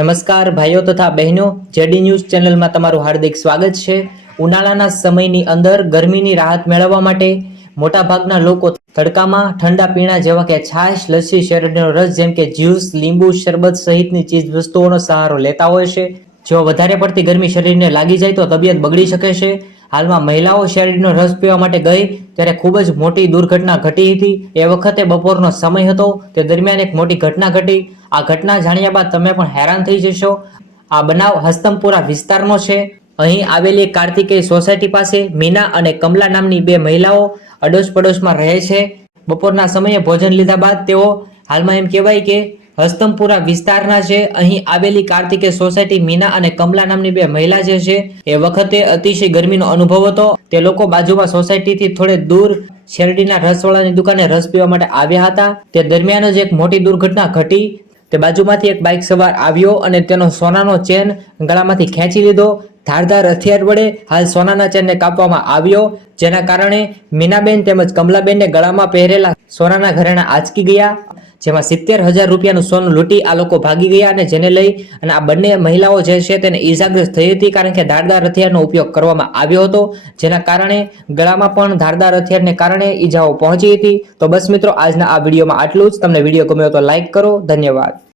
નમસ્કાર ભાઈઓ તથા બહેનો, જેડી ન્યૂઝ ચેનલમાં તમારું હાર્દિક સ્વાગત છે। ઉનાળાના સમયની અંદર ગરમીની રાહત મેળવવા માટે મોટાભાગના લોકો તડકામાં ઠંડા પીણા જેવા કે છાશ, લસ્સી, શેરડીનો રસ જેમ કે જ્યુસ, લીંબુ શરબત સહિતની ચીજ વસ્તુઓનો સહારો લેતા હોય છે। જો વધારે પડતી ગરમી શરીરને લાગી જાય તો તબિયત બગડી શકે છે। હાલમાં મહિલાઓ શેરડીનો રસ પીવા માટે ગઈ ત્યારે ખૂબ જ મોટી દુર્ઘટના ઘટી હતી। એ વખતે બપોરનો સમય હતો, તે દરમિયાન એક મોટી ઘટના ઘટી। આ ઘટના જાણ્યા બાદ તમે પણ હેરાન થઈ જશો। આ બનાવ હસ્તમપુરા વિસ્તારનો છે। અહીં આવેલી કાર્તિકેય સોસાયટી પાસે મીના અને કમલા નામની બે મહિલાઓ અડોશ પડોશમાં રહે છે। બપોરના સમયે ભોજન લીધા બાદ તેઓ હાલમાં એમ કહેવાય કે હસ્તમપુરા વિસ્તારના છે। અહીં આવેલી કાર્તિકેય સોસાયટી મીના અને કમલા નામની બે મહિલા જે છે એ વખતે અતિશય ગરમીનો અનુભવ હતો। તે લોકો બાજુમાં સોસાયટીથી થોડે દૂર શેરડીના રસવાળાની દુકાને રસ પીવા માટે આવ્યા હતા। તે દરમિયાન જ એક મોટી દુર્ઘટના ઘટી। તે બાજુમાંથી એક બાઇક સવાર આવ્યો અને તેનો સોનાનો ચેન ગળામાંથી ખેંચી લીધો। ધારદાર હથિયાર વડે હાલ સોનાના ચેનને કાપવામાં આવ્યો, જેના કારણે મીનાબેન તેમજ કમલાબેનને ગળામાં પહેરેલા સોનાના ઘરેણા આંચકી ગયા, જેમાં 70,000 રૂપિયાનું સોનું લૂંટી આ લોકો ભાગી ગયા। અને જેને લઈ અને આ બંને મહિલાઓ જે છે તેને ઈજાગ્રસ્ત થઈ હતી, કારણ કે ધારદાર હથિયારનો ઉપયોગ કરવામાં આવ્યો હતો, જેના કારણે ગળામાં પણ ધારદાર હથિયારને કારણે ઈજાઓ પહોંચી હતી। તો બસ મિત્રો, આજના આ વિડીયોમાં આટલું જ। તમને વિડીયો ગમ્યો તો લાઈક કરો। ધન્યવાદ।